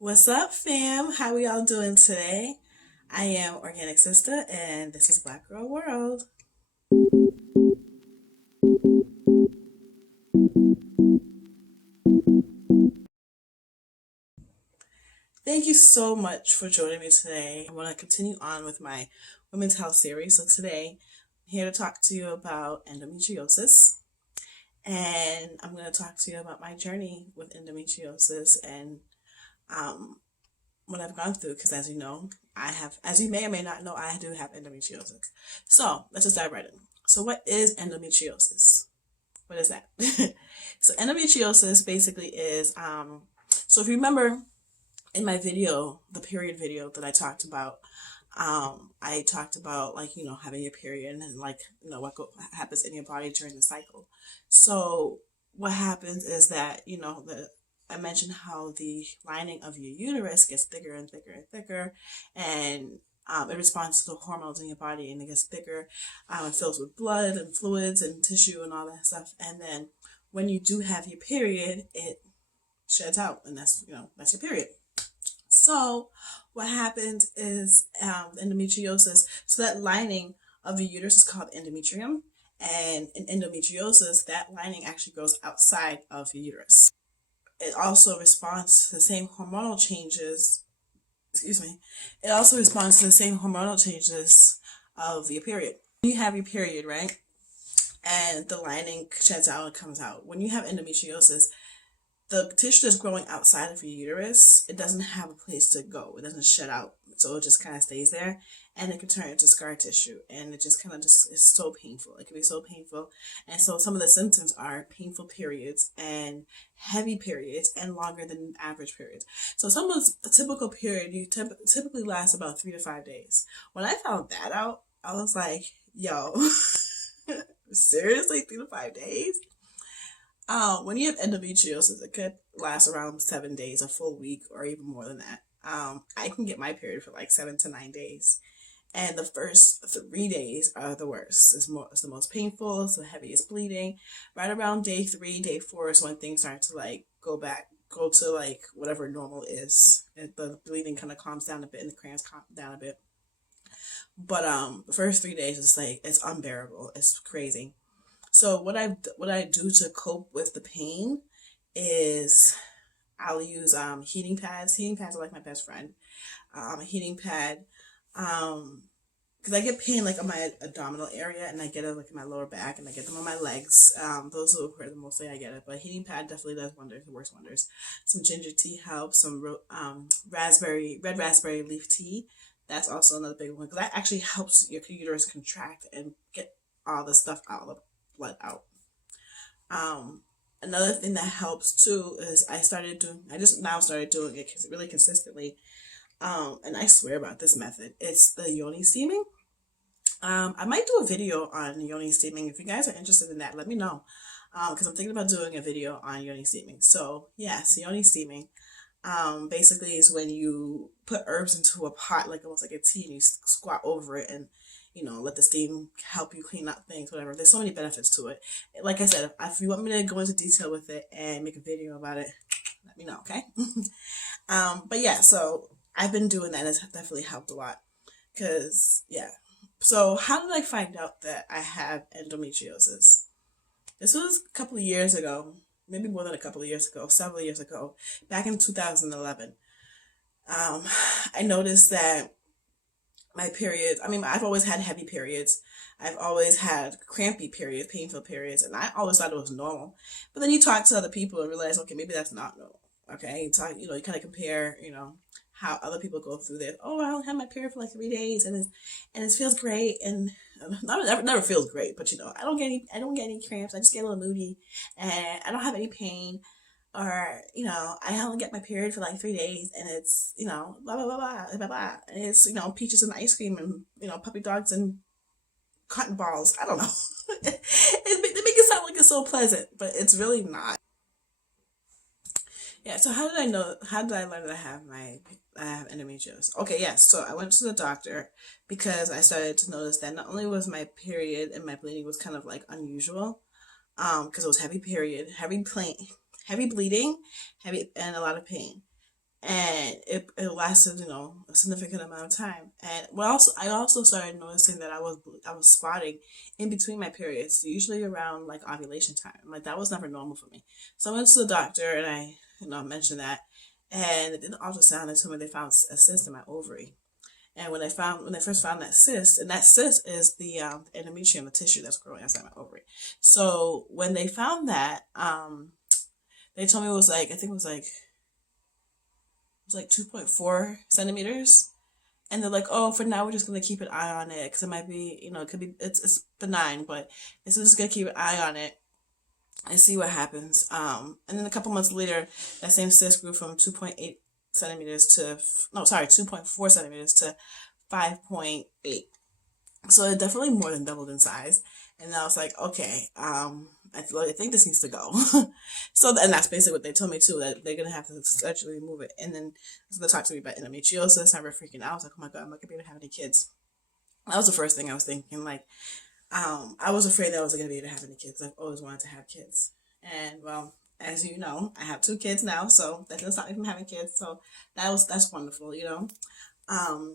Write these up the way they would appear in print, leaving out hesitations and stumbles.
What's up, fam? How we all doing today? I am Organic Sister, and this is Black Girl World. Thank you so much for joining me today. I want to continue on with my women's health series. So today, I'm here to talk to you about endometriosis, and I'm going to talk to you about my journey with endometriosis and um, what I've gone through. Because as you know, as you may or may not know, I do have endometriosis. So let's just dive right in. So, what is endometriosis? What is that? So endometriosis basically is so if you remember in my video, the period video that I talked about like, having your period and like, happens in your body during the cycle. So what happens is that, I mentioned how the lining of your uterus gets thicker and thicker and thicker, and it responds to the hormones in your body, and it gets thicker. It fills with blood and fluids and tissue and all that stuff. And then when you do have your period, it sheds out, and that's your period. So what happens is endometriosis. So that lining of the uterus is called endometrium, and in endometriosis, that lining actually grows outside of your uterus. It also responds to the same hormonal changes. Excuse me. It also responds to the same hormonal changes of your period. You have your period, right? And the lining sheds out and comes out. When you have endometriosis, the tissue that's growing outside of your uterus, it doesn't have a place to go. It doesn't shed out. So it just kind of stays there, and it can turn into scar tissue, and it just kind of just is so painful. It can be so painful. And so some of the symptoms are painful periods and heavy periods and longer than average periods. So someone's a typical period, typically lasts about 3 to 5 days. When I found that out, I was like, yo, seriously, 3 to 5 days? When you have endometriosis, it could last around 7 days, a full week, or even more than that. I can get my period for like 7 to 9 days, and the first 3 days are the worst. It's the most painful. It's the heaviest bleeding. Right around day 3, day 4 is when things start to like go to like whatever normal is. And the bleeding kind of calms down a bit, and the cramps calm down a bit. But the first 3 days is like it's unbearable. It's crazy. So what I do to cope with the pain is I'll use heating pads. Heating pads are like my best friend. A heating pad, because I get pain like on my abdominal area, and I get it like in my lower back, and I get them on my legs. Those are where the mostly I get it. But heating pad definitely does wonders. It works wonders. Some ginger tea helps. Some red raspberry leaf tea. That's also another big one, because that actually helps your uterus contract and get all the stuff out of the blood out. Um, Another thing that helps too is I just now started doing it really consistently. And I swear about this method. It's the yoni steaming. I might do a video on yoni steaming. If you guys are interested in that, let me know. Because I'm thinking about doing a video on yoni steaming. So yes, yoni steaming. Basically is when you put herbs into a pot, like almost like a tea, and you squat over it, and let the steam help you clean up things, whatever. There's so many benefits to it. Like I said, if you want me to go into detail with it and make a video about it, let me know, okay? But yeah, so I've been doing that. It's definitely helped a lot. Cause yeah. So how did I find out that I have endometriosis? This was a couple of years ago, maybe more than a couple of years ago, several years ago, back in 2011. Um, I noticed that my periods, I mean, I've always had heavy periods. I've always had crampy periods, painful periods, and I always thought it was normal. But then you talk to other people and realize, okay, maybe that's not normal. Okay, you kind of compare, how other people go through this. Oh, I don't have my period for like 3 days, and it feels great, and never feels great, but I don't get any cramps. I just get a little moody, and I don't have any pain, or I only get my period for like 3 days, and it's blah blah blah blah blah blah, and it's peaches and ice cream, and puppy dogs and cotton balls. I don't know. They make it sound like it's so pleasant, but it's really not. Yeah. So how did I know? How did I learn that I have endometriosis? Okay. Yes. So I went to the doctor because I started to notice that not only was my period and my bleeding was kind of like unusual, because it was heavy period, heavy bleeding, heavy and a lot of pain. and it lasted, a significant amount of time. And I also started noticing that I was spotting in between my periods, usually around like ovulation time. Like that was never normal for me. So I went to the doctor and I mentioned that, and they did an ultrasound and told me they found a cyst in my ovary. And when they first found that cyst, and that cyst is the endometrium, the tissue that's growing outside my ovary. So when they found that, they told me it was like, I think it was like 2.4 centimeters. And they're like, oh, for now we're just gonna keep an eye on it because it might be, it could be, it's benign, but it's just gonna keep an eye on it and see what happens. And then a couple months later, that same cyst grew from 2.8 centimeters to, no, sorry, 2.4 centimeters to 5.8. So it definitely more than doubled in size. And I was like, okay, I think this needs to go. So, and that's basically what they told me too, that they're going to have to surgically remove it. And then they talked to me about endometriosis. I remember freaking out. I was like, oh my God, I'm not going to be able to have any kids. That was the first thing I was thinking. Like, I was afraid that I wasn't going to be able to have any kids. I've always wanted to have kids. And well, as you know, I have 2 kids now, so that doesn't stop me from having kids. So that's wonderful, But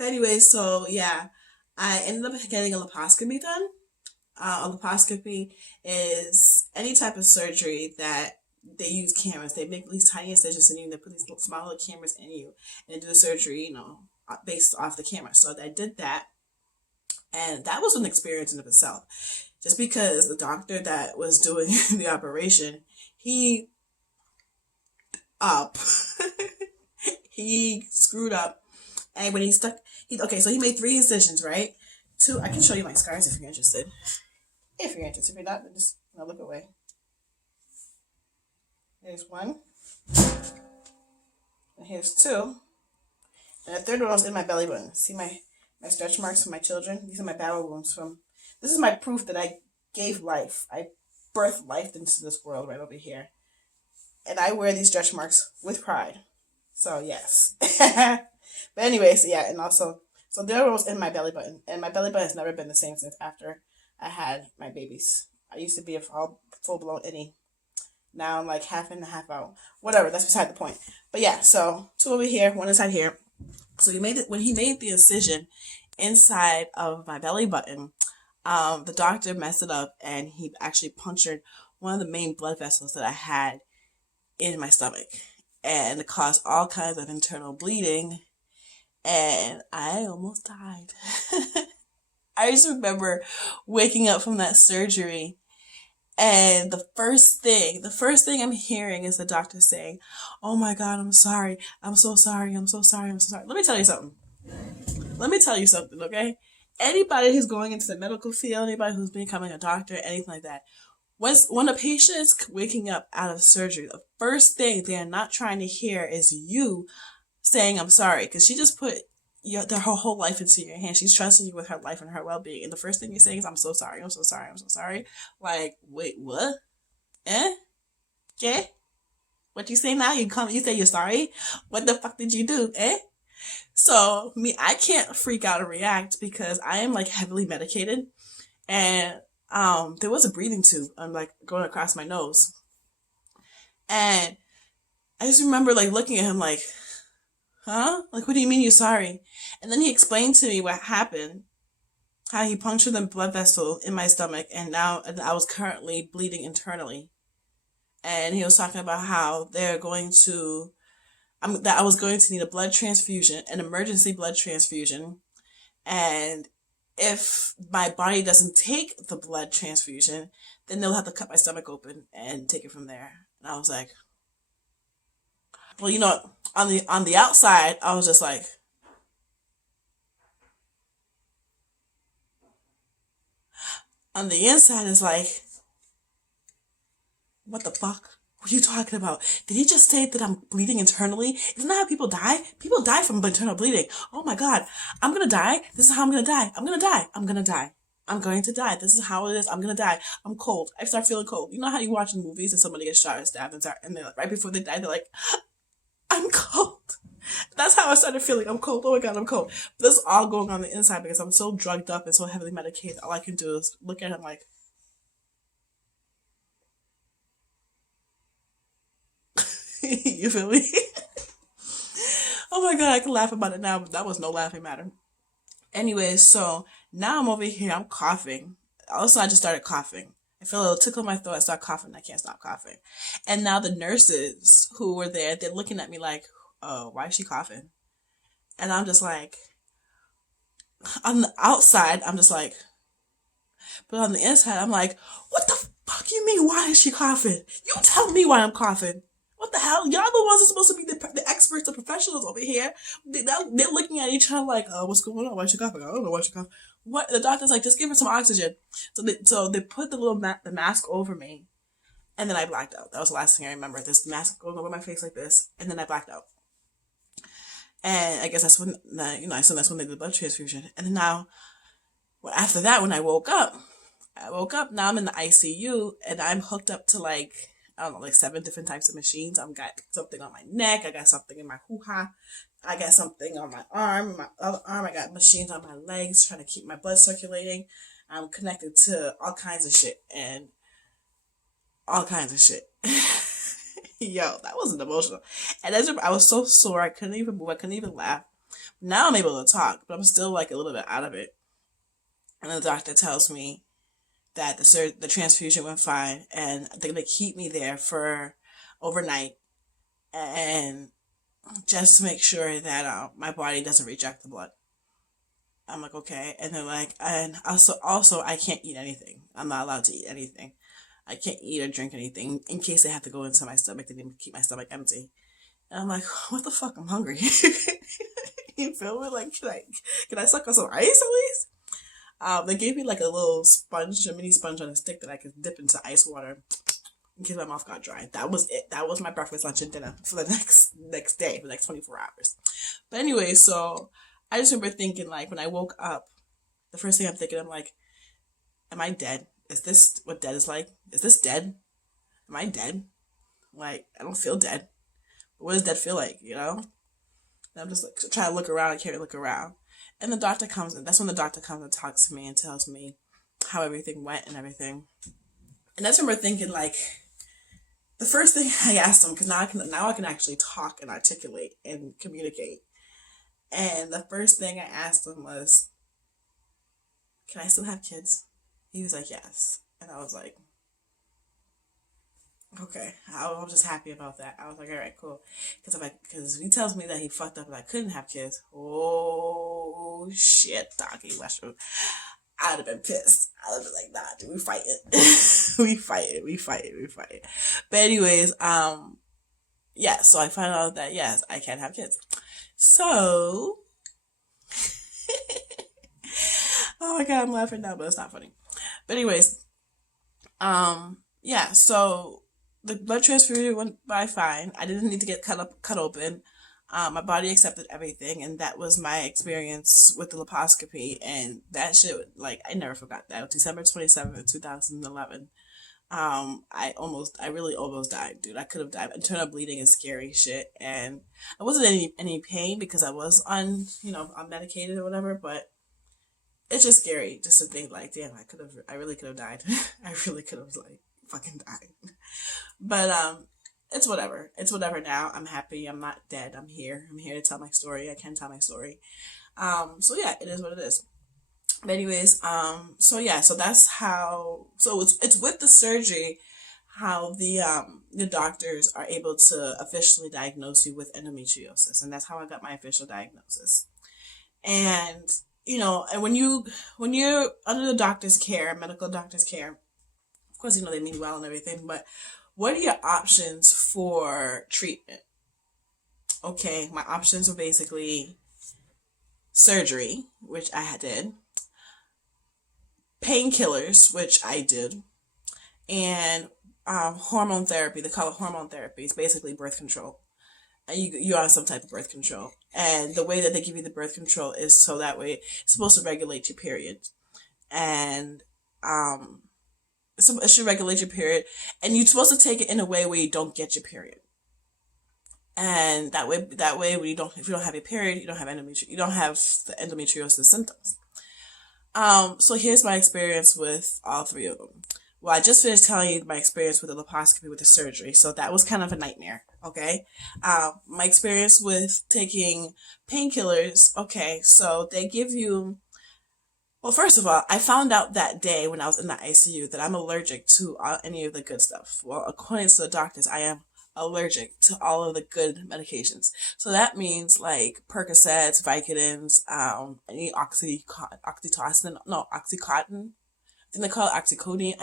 anyway, so yeah, I ended up getting a liposcopy done. A liposcopy is any type of surgery that they use cameras. They make these tiny incisions in you. They put these small little cameras in you and do the surgery, based off the camera. So I did that, and that was an experience in of itself. Just because the doctor that was doing the operation, he up, he screwed up, and when so he made 3 incisions, right? 2. I can show you my scars if you're interested. If you're interested, if you're not, then just look away. Here's 1. And here's 2. And the 3rd one was in my belly button. See my stretch marks from my children? These are my battle wounds this is my proof that I gave life. I birthed life into this world right over here. And I wear these stretch marks with pride. So yes. But anyways, yeah, and also, so the other one was in my belly button. And my belly button has never been the same since after I had my babies. I used to be a full-blown innie. Now I'm like half in and half out. Whatever, that's beside the point. But yeah, so 2 over here, 1 inside here. So when he made the incision inside of my belly button, the doctor messed it up and he actually punctured one of the main blood vessels that I had in my stomach. And it caused all kinds of internal bleeding. And I almost died. I just remember waking up from that surgery, and the first thing I'm hearing is the doctor saying, oh my God, I'm sorry. I'm so sorry. I'm so sorry. I'm so sorry. Let me tell you something, okay? Anybody who's going into the medical field, anybody who's becoming a doctor, anything like that, when a patient is waking up out of surgery, the first thing they're not trying to hear is you saying, I'm sorry, because she just put her whole life into your hands. She's trusting you with her life and her well-being. And the first thing you're saying is, I'm so sorry, I'm so sorry, I'm so sorry. Like, wait, what? Okay? What you say now? You say you're sorry? What the fuck did you do? So, I can't freak out or react because I am like heavily medicated. And there was a breathing tube like going across my nose. And I just remember like looking at him like, huh? Like, what do you mean you're sorry? And then he explained to me what happened, how he punctured the blood vessel in my stomach, and now I was currently bleeding internally. And he was talking about how that I was going to need a blood transfusion, an emergency blood transfusion. And if my body doesn't take the blood transfusion, then they'll have to cut my stomach open and take it from there. And I was like, well, on the outside, I was just like, on the inside is like, what the fuck? What are you talking about? Did he just say that I'm bleeding internally? Isn't that how people die? People die from internal bleeding. Oh my God, I'm gonna die. This is how I'm gonna die. I'm gonna die. I'm gonna die. I'm going to die. This is how it is. I'm gonna die. I'm cold. I start feeling cold. You know how you watch in movies and somebody gets shot or stabbed and they're like, right before they die, they're like, I'm cold. That's how I started feeling. I'm cold. Oh my God, I'm cold. But this is all going on the inside because I'm so drugged up and so heavily medicated. All I can do is look at him like, you feel me? Oh my god, I can laugh about it now, but that was no laughing matter. Anyway, so now I'm over here, I'm coughing. Also, I just started coughing. I feel a little tickle in my throat, I start coughing, I can't stop coughing. And now the nurses who were there, they're looking at me like, oh, why is she coughing? And I'm just like, on the outside, I'm just like, but on the inside, I'm like, what the fuck you mean, why is she coughing? You tell me why I'm coughing. What the hell? Y'all the ones who are supposed to be the experts, the professionals over here. They're looking at each other like, what's going on? Why is she coughing? I don't know why she coughing. What? The doctor's like, just give her some oxygen. So they put the little the mask over me, and then I blacked out. That was the last thing I remember. This mask going over my face like this, and then I blacked out. And I guess that's when, I assume that's when they did the blood transfusion. And then now, after that, when I woke up, now I'm in the ICU, and I'm hooked up to like, I don't know, like 7 different types of machines. I've got something on my neck, I got something in my hoo-ha, I got something on my arm, my other arm, I got machines on my legs trying to keep my blood circulating. I'm connected to all kinds of shit, and all kinds of shit. Yo, that wasn't emotional. And I was so sore, I couldn't even move, I couldn't even laugh. Now I'm able to talk, but I'm still like a little bit out of it. And the doctor tells me that the transfusion went fine, and they're gonna keep me there for overnight, and just to make sure that my body doesn't reject the blood. I'm like, okay. And they're like, and also I can't eat anything. I'm not allowed to eat anything. I can't eat or drink anything in case they have to go into my stomach. They need to keep my stomach empty. And I'm like, what the fuck? I'm hungry. You feel me? Like, can I suck on some ice at least? They gave me like a little sponge, a mini sponge on a stick that I could dip into ice water in case my mouth got dry. That was it. That was my breakfast, lunch, and dinner for the next day, for the next 24 hours. But anyway, so I just remember thinking, like, when I woke up, the first thing I'm thinking, I'm like, am I dead? Is this what dead is like? Is this dead? Am I dead? Like, I don't feel dead. But what does dead feel like, you know? And I'm just like trying to look around. I can't look around. And the doctor comes, and that's when the doctor comes and talks to me and tells me how everything went and everything. And I just remember thinking, like, the first thing I asked him, because now I can actually talk and articulate and communicate. And the first thing I asked him was, can I still have kids? He was like, yes. And I was like, okay. I was just happy about that. I was like, all right, cool. Because if he tells me that he fucked up and I couldn't have kids, oh shit, doggy mushroom, I'd have been pissed. I would have been like, nah, dude, we fight it. we fight it. But anyways, yeah, so I found out that yes, I can have kids. So oh my god, I'm laughing now, but it's not funny. But anyways, yeah, so the blood transfusion went by fine. I didn't need to get cut open. My body accepted everything, and that was my experience with the liposcopy. And that shit, like, I never forgot that. December 27th, 2011. I really almost died, dude. I could have died. Internal bleeding is scary shit, and I wasn't in any pain because I was on medicated or whatever, but it's just scary just to think, like, damn, I really could have died. I really could have, like, fucking died. But it's whatever. It's whatever now. I'm happy. I'm not dead. I'm here. I'm here to tell my story. I can tell my story. So yeah, it is what it is. But anyways, so yeah, so that's how. So it's with the surgery how the doctors are able to officially diagnose you with endometriosis, and that's how I got my official diagnosis. And and when you're under the doctor's care, medical doctor's care, of course, they mean well and everything, but what are your options for treatment? Okay, my options were basically surgery, which I did, painkillers, which I did, and hormone therapy. They call it hormone therapy. It's basically birth control. And you're on some type of birth control. And the way that they give you the birth control is so that way it's supposed to regulate your period. And so it should regulate your period. And you're supposed to take it in a way where you don't get your period. And that way when if you don't have your period, you don't have the endometriosis symptoms. So here's my experience with all 3 of them. Well, I just finished telling you my experience with the liposcopy with the surgery. So that was kind of a nightmare. Okay. My experience with taking painkillers. Okay. So they give you, well, first of all, I found out that day when I was in the ICU that I'm allergic to any of the good stuff. Well, according to the doctors, I am allergic to all of the good medications. So that means like Percocets, Vicodins, any oxytocin, no, Oxycontin. I think they call it oxycodone.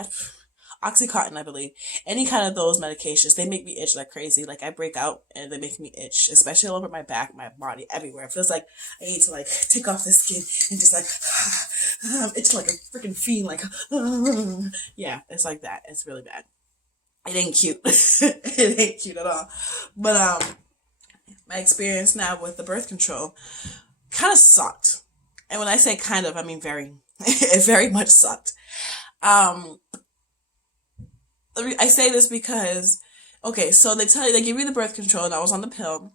Oxycontin, I believe. Any kind of those medications, they make me itch like crazy. Like I break out and they make me itch, especially all over my back, my body, everywhere. It feels like I need to like take off the skin and just like itch like a freaking fiend. Like yeah, it's like that. It's really bad. It ain't cute. It ain't cute at all. But my experience now with the birth control kind of sucked. And when I say kind of, I mean very. It very much sucked. Um, I say this because, okay, so they give you the birth control, and I was on the pill,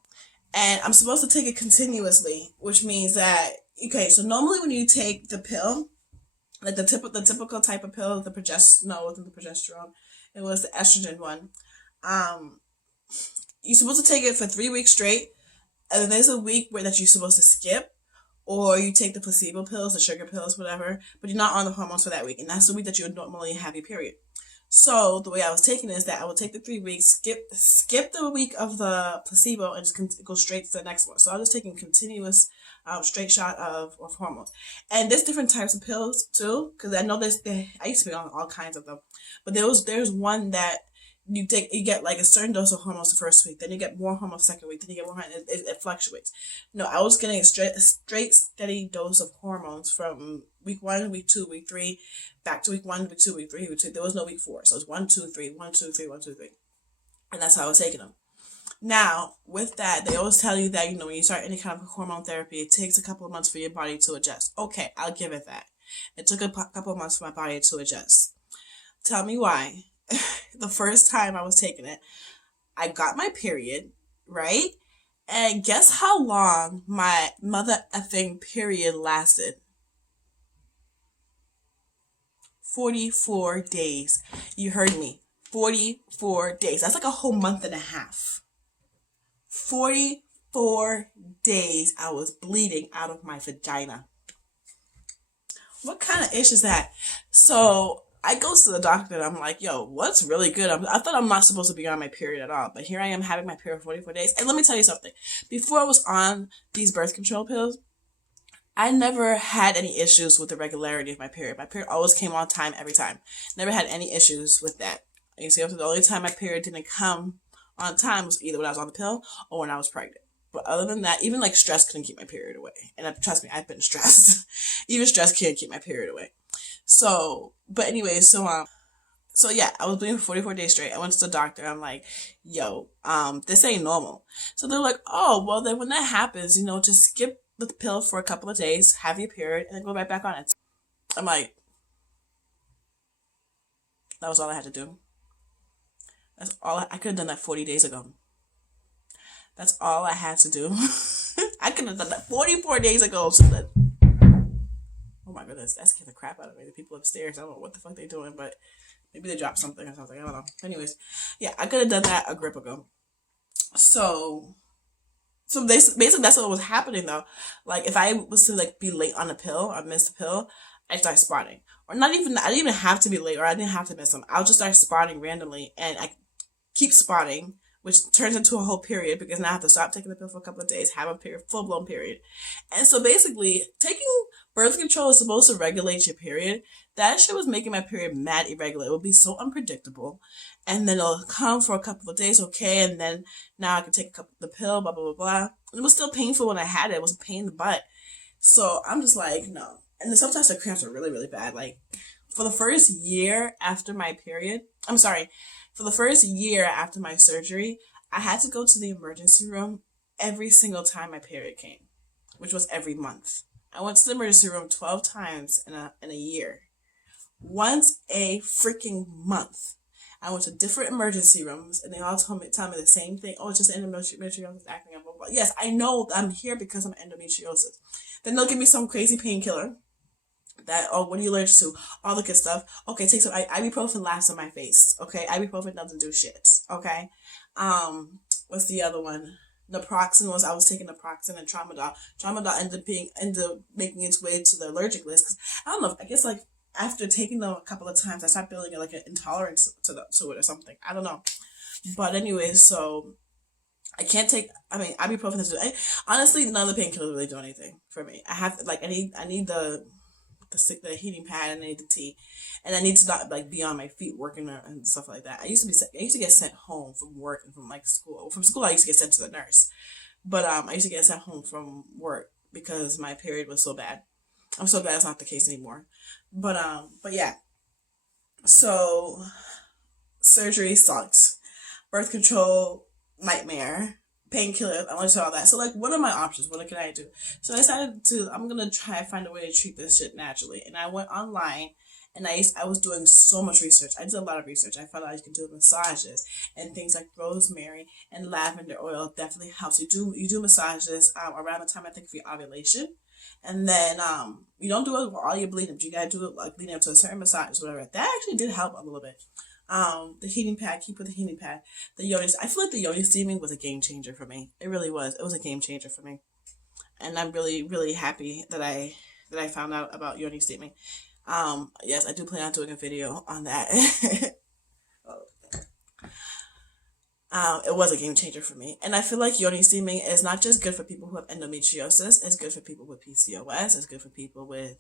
and I'm supposed to take it continuously, which means that, okay, so normally when you take the pill, like the typical type of pill, the progesterone, it was the estrogen one. Um, you're supposed to take it for 3 weeks straight, and then there's a week where that you're supposed to skip, or you take the placebo pills, the sugar pills, whatever, but you're not on the hormones for that week, and that's the week that you would normally have your period. So the way I was taking it is that I would take the 3 weeks, skip the week of the placebo, and just go straight to the next one. So I was taking continuous, straight shot of hormones. And there's different types of pills too, because I know I used to be on all kinds of them, but there's one that you get like a certain dose of hormones the first week, then you get more hormones the second week, then you get more, it fluctuates. No, I was getting a straight steady dose of hormones from week 1, week 2, week 3, back to week 1, week 2, week 3, week 2. There was no week 4, so it was 1, 2, 3, 1, 2, 3, 1, 2, 3, and that's how I was taking them. Now, with that, they always tell you that, when you start any kind of hormone therapy, it takes a couple of months for your body to adjust. Okay, I'll give it that. It took a couple of months for my body to adjust. Tell me why. The first time I was taking it, I got my period, right? And guess how long my mother effing period lasted? 44 days. You heard me. 44 days. That's like a whole month and a half. 44 days I was bleeding out of my vagina. What kind of ish is that? So I go to the doctor and I'm like, yo, what's really good? I thought I'm not supposed to be on my period at all, but here I am having my period for 44 days. And let me tell you something. Before I was on these birth control pills, I never had any issues with the regularity of my period. My period always came on time every time. Never had any issues with that. You see, the only time my period didn't come on time was either when I was on the pill or when I was pregnant. But other than that, even like stress couldn't keep my period away. And trust me, I've been stressed. Even stress can't keep my period away. So, but anyway, so yeah, I was bleeding for 44 days straight. I went to the doctor. I'm like, yo, this ain't normal. So they're like, oh, well then when that happens, just skip the pill for a couple of days, have your period, and then go right back on it. I'm like, that was all I had to do. That's all I could have done that 40 days ago. That's all I had to do. I could have done that 44 days ago. So that, oh my goodness, that scared the crap out of me. The people upstairs, I don't know what the fuck they're doing, but maybe they dropped something or something. I don't know. Anyways, yeah, I could have done that a grip ago. So basically that's what was happening though. Like if I was to like be late on a pill or miss a pill, I start spotting. Or not even, I didn't even have to be late or I didn't have to miss them. I'll just start spotting randomly and I keep spotting, which turns into a whole period because now I have to stop taking the pill for a couple of days, have a period, full blown period. And so basically taking birth control is supposed to regulate your period. That shit was making my period mad irregular. It would be so unpredictable. And then it'll come for a couple of days, okay, and then now I can take the pill, blah, blah, blah, blah. It was still painful when I had it. It was a pain in the butt. So I'm just like, no. And then sometimes the cramps are really, really bad. Like, for the first year after my period, for the first year after my surgery, I had to go to the emergency room every single time my period came, which was every month. I went to the emergency room 12 times in a year. Once a freaking month. I went to different emergency rooms and they all tell me the same thing. Oh, it's just endometriosis acting up. Blah, blah. Yes, I know I'm here because I'm endometriosis. Then they'll give me some crazy painkiller that, oh, what are you allergic to? All the good stuff. Okay, take some ibuprofen, laughs in my face. Okay, ibuprofen doesn't do shit. Okay. what's the other one? Naproxen was, I was taking naproxen and tramadol. Tramadol ended up making its way to the allergic list. 'Cause I don't know. I guess like after taking them a couple of times, I started building like an intolerance to it or something. I don't know. But anyway, so I can't take. I mean, ibuprofen is. Honestly, none of the painkillers really do anything for me. I have like I need the heating pad, and I need the tea, and I need to not like be on my feet working and stuff like that. I used to get sent home from work and from like school. From school, I used to get sent to the nurse, but I used to get sent home from work because my period was so bad. I'm so glad it's not the case anymore. But yeah. So surgery sucked. Birth control nightmare. Painkillers. I want to tell all that. So like, what are my options? What can I do? So I decided I'm gonna try and find a way to treat this shit naturally. And I went online, and I was doing so much research. I did a lot of research. I found out you can do massages and things like rosemary and lavender oil definitely helps. You do massages around the time I think of your ovulation, and then you don't do it for all your bleeding. But you gotta do it like leading up to a certain massage, whatever. That actually did help a little bit. The heating pad, keep with the heating pad. The yoni, I feel like the yoni steaming was a game changer for me. It really was. It was a game changer for me, and I'm really really happy that I found out about yoni steaming. Yes, I do plan on doing a video on that. It was a game changer for me, and I feel like yoni steaming is not just good for people who have endometriosis. It's good for people with PCOS. It's good for people with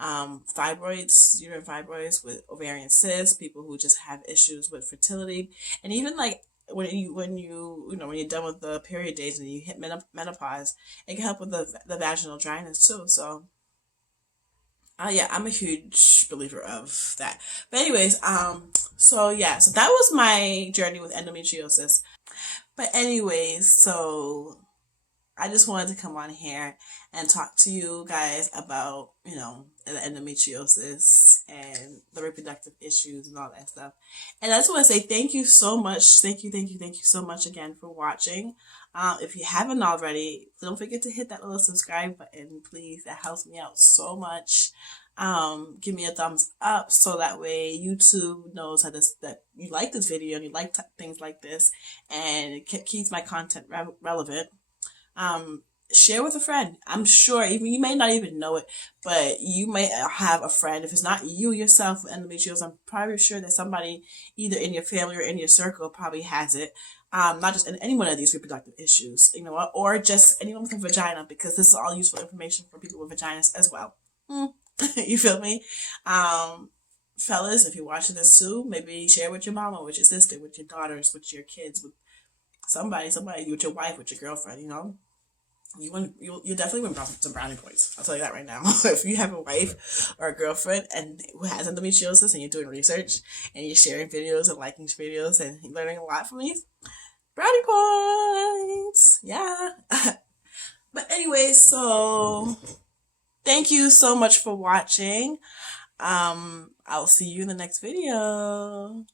fibroids, uterine fibroids, with ovarian cysts, people who just have issues with fertility, and even like when you're done with the period days and you hit menopause, it can help with the vaginal dryness too. So yeah, I'm a huge believer of that. But anyways, so yeah, so that was my journey with endometriosis. But anyways, so I just wanted to come on here and talk to you guys about, the endometriosis and the reproductive issues and all that stuff. And I just want to say thank you so much. Thank you so much again for watching. If you haven't already, don't forget to hit that little subscribe button, please. That helps me out so much. Give me a thumbs up so that way YouTube knows that you like this video and you like things like this, and it keeps my content relevant. Share with a friend. I'm sure even you may not even know it, but you may have a friend. If it's not you yourself with endometriosis, I'm probably sure that somebody either in your family or in your circle probably has it. Not just in any one of these reproductive issues, or just anyone with a vagina, because this is all useful information for people with vaginas as well. You feel me? Fellas, if you're watching this too, maybe share with your mama, with your sister, with your daughters, with your kids, with somebody, with your wife, with your girlfriend, you'll definitely win some brownie points. I'll tell you that right now. If you have a wife or a girlfriend and who has endometriosis and you're doing research and you're sharing videos and liking videos and learning a lot from these, brownie points. Yeah. But anyways, so thank you so much for watching. I'll see you in the next video.